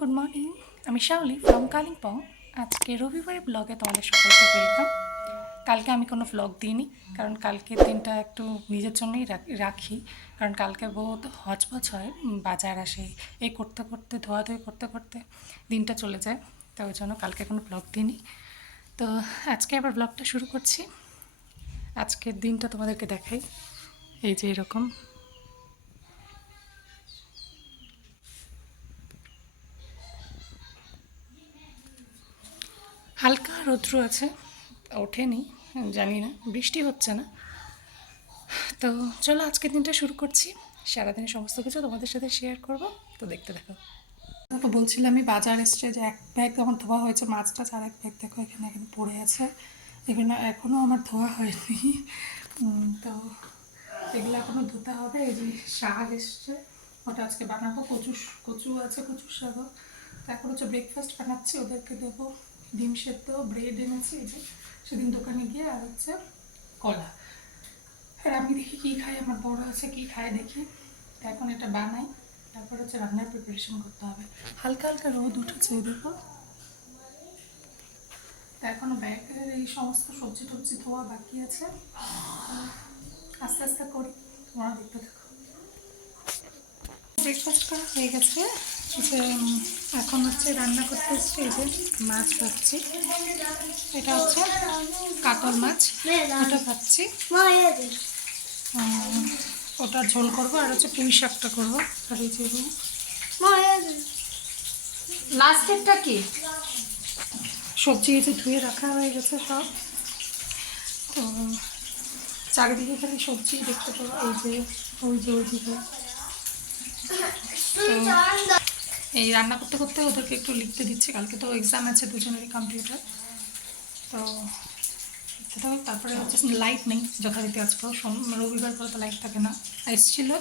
Good morning, আমি Shaoli from Kalimpong. আজকে রবিবারের ব্লগে তোমাদের সকলকে ওয়েলকাম। কালকে আমি কোনো ব্লগ দিইনি, কারণ কালকের দিনটা একটু নিজের জন্যই রাখি। কারণ কালকে বহুত হজবজ হয়, বাজার আসে, এই করতে করতে ধোয়াধুয়ি করতে করতে দিনটা চলে যায়। তো ওই জন্য কালকে কোনো ব্লগ দিইনি। তো আজকে আবার ব্লগটা শুরু করছি। আজকের দিনটা তোমাদেরকে দেখাই। এই যে এরকম হালকা রৌদ্র আছে, ওঠেনি, জানি না, বৃষ্টি হচ্ছে না। তো চলো আজকের দিনটা শুরু করছি। সারাদিনের সমস্ত কিছু তোমাদের সাথে শেয়ার করব, তো দেখতে দেখো। তো বলছিলাম আমি বাজার এসছে যে এক ব্যাগ আমার ধোয়া হয়েছে মাছটা, আর এক ব্যাগ দেখো এখানে এখানে পড়ে আছে, এখানে এখনও আমার ধোয়া হয়নি। তো এগুলো এখনও ধুতে হবে। এই যে শাক এসছে, ওটা আজকে বানাবো। কচু আছে, কচুর শাকও। তারপর হচ্ছে ব্রেকফাস্ট বানাচ্ছি, ওদেরকে দেবো ডিম সেদ্ধ, ব্রেড এনেছি এই যে সেদিন দোকানে গিয়ে, আর হচ্ছে কলা। আর আমি দেখি কী খাই, আমার বড় আছে কী খায় দেখি। এখন এটা বানাই, তারপর হচ্ছে রান্নার প্রিপারেশন করতে হবে। হালকা হালকা রোদ উঠেছে দেখো। এখনও ব্যাগের এই সমস্ত সবজি টবজি ধোয়া বাকি আছে, আস্তে আস্তে করি, তোমরা দেখতে থাকো। ব্রেকফাস্ট করা হয়ে গেছে, যে এখন হচ্ছে রান্না করতে এসছি। এই যে মাছ ভাজছি, এটা হচ্ছে কাতল মাছ, ওটা ভাজছি। ওটার ঝোল করবো, আর হচ্ছে পুঁই শাকটা করবো। আর এই যে লাস্টেরটা কি সবজি এই যে ধুয়ে রাখা হয়ে গেছে সব। তো চারিদিকে খালি সবজি দেখতে পাবো, এই যে ওইদিকে। এই রান্না করতে করতে ওদেরকে একটু লিখতে দিচ্ছি, কালকে তো এক্সাম আছে দুজনেরই কম্পিউটার। তো লিখতে হবে। তারপরে হচ্ছে লাইট নেই যথারীতি, আজকেও রবিবার করে তো লাইট থাকে না। এসেছিলো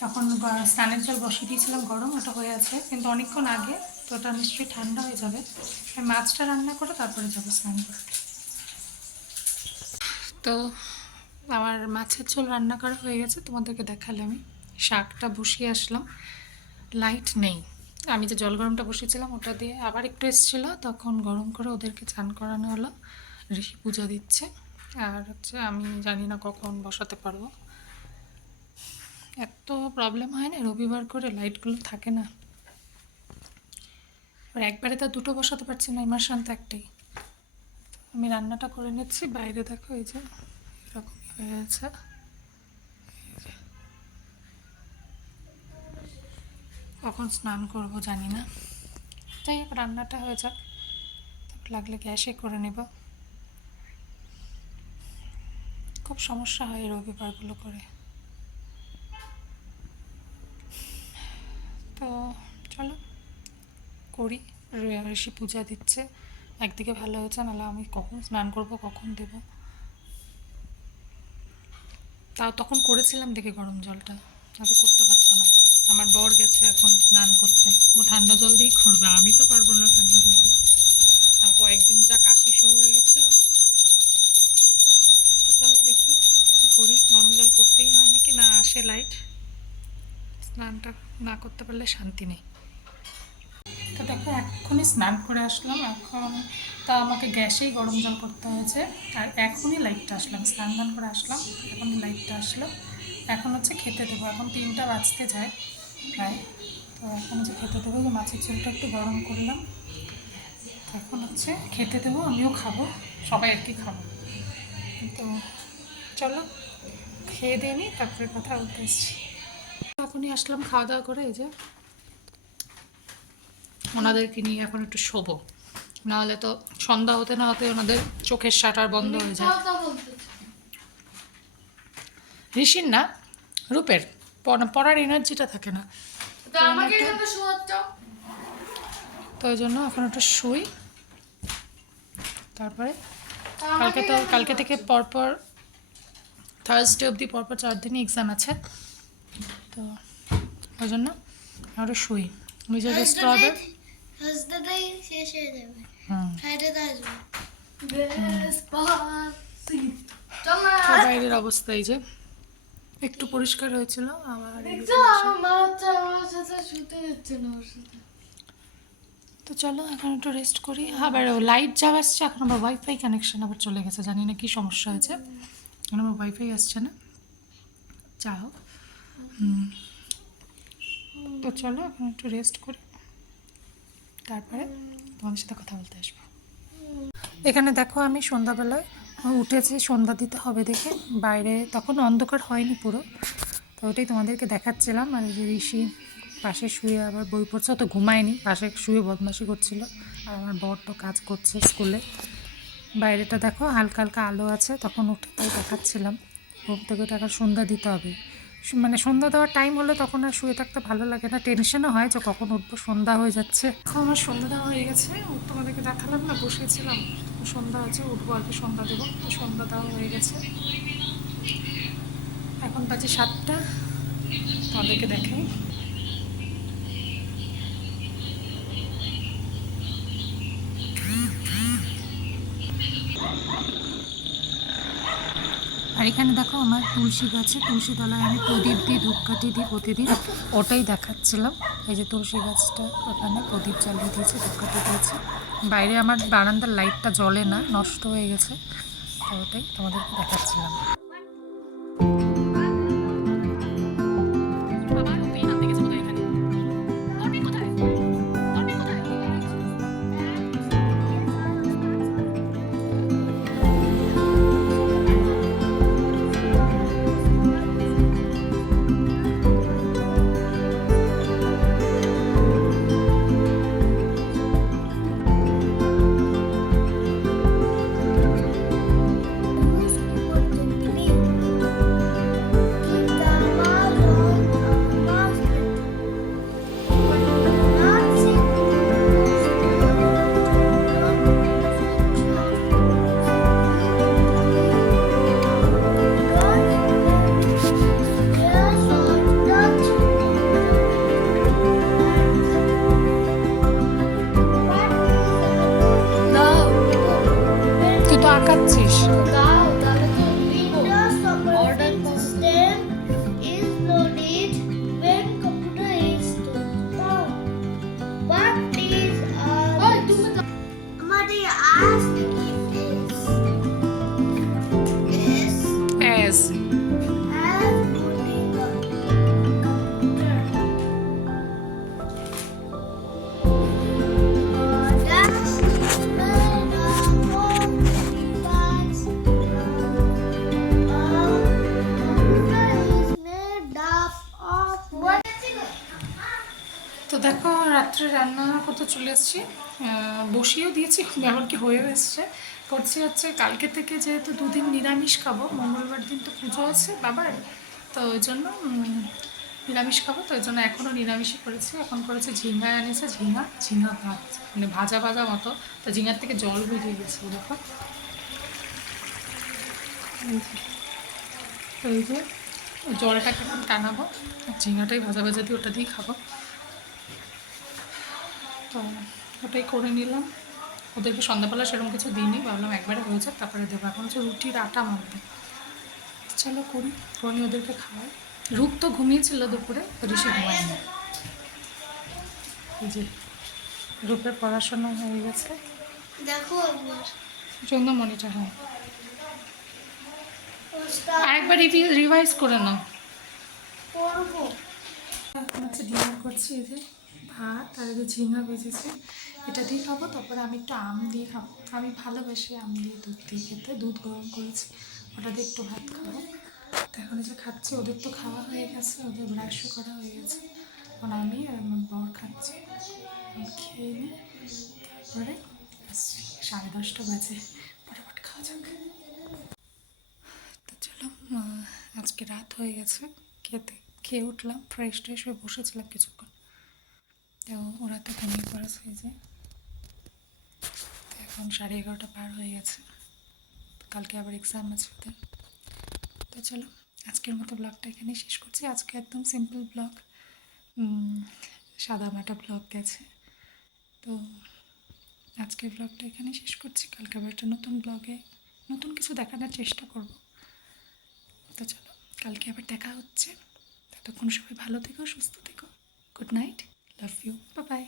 তখন স্নানের জল বসিয়ে দিয়েছিলাম, গরম ওটা হয়ে আছে, কিন্তু অনেকক্ষণ আগে, তো ওটা নিশ্চয়ই ঠান্ডা হয়ে যাবে। মাছটা রান্না করে তারপরে যাবো স্নান করতে। তো আমার মাছের ঝোল রান্না করা হয়ে গেছে, তোমাদেরকে দেখালে আমি। শাকটা বসিয়ে আসলাম, লাইট নেই। আমি যে জল গরমটা বসিয়েছিলাম ওটা দিয়ে আবার একটু এসেছিলো, তখন গরম করে ওদেরকে চান করানো হলো। ঋষি পূজা দিচ্ছে, আর হচ্ছে আমি জানি না কখন বসাতে পারবো। এত প্রবলেম হয় না, রবিবার করে লাইটগুলো থাকে না। আর একবারে তো দুটো বসাতে পারছি না, ইমার্শন তো একটাই। আমি রান্নাটা করে নিচ্ছি। বাইরে দেখো এই যে এরকমই হয়ে আছে। কখন স্নান করব জানি না, যাই হোক রান্নাটা হয়ে যাক, লাগলে গ্যাসে করে নেব। খুব সমস্যা হয় এই রবিবারগুলো করে। তো চলো করি। ঋষি পূজা দিচ্ছে, একদিকে ভালো হয়েছে, নাহলে আমি কখন স্নান করব কখন দেব। তাও তখন করেছিলাম দেখে গরম জলটা, তো করতে পারতো না। আমার বর গেছে এখন স্নান করতে, ও ঠান্ডা জল দিয়েই করবে, আমি তো পারবো না ঠান্ডা জল দিয়ে করতে। আর কয়েকদিন যা কাশি শুরু হয়ে গেছিলো। তো চলো দেখি কী করি, গরম জল করতেই হয় নাকি না আসে লাইট, স্নানটা না করতে পারলে শান্তি নেই। তো দেখো এক্ষুনি স্নান করে আসলাম, এখন তা আমাকে গ্যাসেই গরম জল করতে হয়েছে। আর এখনই লাইটটা আসলাম, স্নান দান করে আসলাম, এখনই লাইটটা আসলো। এখন হচ্ছে খেতে দেবো, এখন 3টা বাজতে যায় প্রায়। তো এখন হচ্ছে খেতে দেবো, যে মাছের ঝোলটা একটু গরম করলাম, এখন হচ্ছে খেতে দেবো, আমিও খাবো, সবাই আর কি খাবো। তো চলো খেয়ে দিয়ে নিই, তারপরে কথা বলতে এসছি। এখনই আসলাম খাওয়া দাওয়া করে, এই যে ওনাদেরকে নিয়ে এখন একটু শোবো, নাহলে তো সন্ধ্যা হতে না হতে ওনাদের চোখের শাটার বন্ধ হয়ে যায়। ঋষির না, রূপের পড়ার এনার্জিটা থাকে না, তো ওই জন্য এখন একটু শুই। তারপরে কালকে থেকে পরপর থার্সডে অবধি পরপর 4 দিনই এক্সাম আছে, তো ওই জন্য একটু শুই, নিজে রেস্ট হবে। বাইরের অবস্থা এই যে একটু পরিষ্কার হয়েছিল, আবার শুতে দিচ্ছে না ওর সাথে। তো চলো এখন একটু রেস্ট করি। আবার লাইট যা আসছে, এখন আবার ওয়াইফাই কানেকশন আবার চলে গেছে, জানি না কী সমস্যা হয়েছে, এখন আমার ওয়াইফাই আসছে না। যা হোক, তো চলো এখন একটু রেস্ট করি, তারপরে তোমাদের সাথে কথা বলতে আসবো। এখানে দেখো আমি সন্ধ্যাবেলায় উঠেছি, সন্ধ্যা দিতে হবে দেখে। বাইরে তখন অন্ধকার হয়নি পুরো, তো ওটাই তোমাদেরকে দেখাচ্ছিলাম। আর এই যে ঋষি পাশে শুয়ে আবার বই পড়ছে, ও তো ঘুমায়নি, পাশে শুয়ে বদমাশি করছিল। আর আমার বর তো কাজ করছে স্কুলে। বাইরেটা দেখো হালকা হালকা আলো আছে, তখন উঠে তাই দেখাচ্ছিলাম। ঘুম থেকে উঠে এখন সন্ধ্যা দিতে হবে। মানে সন্ধ্যা দেওয়ার টাইম হলে তখন আর শুয়ে থাকতে ভালো লাগে না, টেনশনও হয় যে কখন উঠবো, সন্ধ্যা হয়ে যাচ্ছে। এখন আমার সন্ধ্যা দেওয়া হয়ে গেছে, তোমাদেরকে দেখালাম না, বসেছিলাম। সন্ধ্যা আছে, উঠবো আর কি, সন্ধ্যা দেবো। তো সন্ধ্যা দেওয়া হয়ে গেছে, এখন বাজে 7টা, তোমাদেরকে দেখাই। আর এখানে দেখো আমার তুলসী গাছে, তুলসী তলায় আমি প্রদীপ দিই, ধূপকাঠি দিই প্রতিদিন, ওটাই দেখাচ্ছিলাম। এই যে তুলসী গাছটা, ওখানে প্রদীপ জ্বালিয়ে দিয়েছে, ধূপকাঠি দিয়েছে। বাইরে আমার বারান্দার লাইটটা জ্বলে না, নষ্ট হয়ে গেছে, তো ওটাই তোমাদেরকে দেখাচ্ছিলাম। তুই তো আঁকাচ্ছিস। দাও তাহলে তো দিব। Order system is loaded when computer is stopped. What is Somebody asked if is As as putting a computer. That's made up of device. Computer is made up of what? তো দেখো রাত্রে রান্না করতে চলে এসেছি, বসিয়েও দিয়েছি, এমনকি হয়েও এসছে। করছি হচ্ছে কালকে থেকে, যেহেতু দুদিন নিরামিষ খাবো, মঙ্গলবার দিন তো পুজো আছে বাবার, তো ওই জন্য নিরামিষ খাবো, তো ওই জন্য এখনও নিরামিষই করেছি। এখন করেছে ঝিঙা এনেছে, ঝিঙা ঝিঙা ভাত, মানে ভাজা ভাজা মতো, তো ঝিঙার থেকে জল বেরিয়ে গেছে দেখো। তো এই যে জলটাকে এখন টানাবো, ঝিঙাটাই ভাজা ভাজা দিয়ে ওটা দিয়েই খাবো, তো ওটাই করে নিলাম। ওদেরকে সন্ধ্যাবেলা সেরকম কিছু দিইনি, ভাবলাম একবারে হয়ে যাক তারপরে দেবো। এখন হচ্ছে রুটির আটা মাখবে, চলো করি, করে ওদেরকে খাওয়াই। রূপ তো ঘুমিয়েছিল দুপুরে, ঋষি ঘুমায়নি। এই যে রূপের পড়াশোনা হয়ে গেছে, দেখো একবার চন্দ্রমণিটা, হ্যাঁ আরেকবার রিভাইজ করে নাও। করবো। এখন হচ্ছে ডিনার করছি, এই যে ভাত আর এই যে ঝিঙা ভেজেছে, এটা দিয়ে খাবো। তারপরে আমি একটু আম দিয়ে খাবো, আমি ভালোবাসি আম দিয়ে দুধ দিয়ে খেতে, দুধ গরম করেছি, ওটা দিয়ে একটু ভাত খাবো। তো এখন এই যে খাচ্ছি, ওদের তো খাওয়া হয়ে গেছে, ওদের ব্রাশও করা হয়ে গেছে, এখন আমি আর আমার বর খাচ্ছি। খেয়ে নিই, তারপরে 10:30 বাজে, ফটাফট খাওয়া যাক। তো চলো, আজকে রাত হয়ে গেছে, খেয়ে উঠলাম, ফ্রেশ ট্রেশ হয়ে বসেছিলাম কিছুক্ষণ, তো ওরা তো ঘুমিয়ে পড়েছে। এই যে এখন 11:30 পার হয়ে গেছে, কালকে আবার এক্সাম আছে ওদের। তো চলো আজকের মতো ব্লগটা এখানেই শেষ করছি। আজকে একদম সিম্পল ব্লগ, সাদামাটা ব্লগ গেছে। তো আজকের ব্লগটা এখানেই শেষ করছি, কালকে আবার একটা নতুন ব্লগে নতুন কিছু দেখানোর চেষ্টা করব। তো চলো কালকে আবার দেখা হচ্ছে, ততক্ষণ সবাই ভালো থেকো, সুস্থ থেকো। Good night, love you, bye by.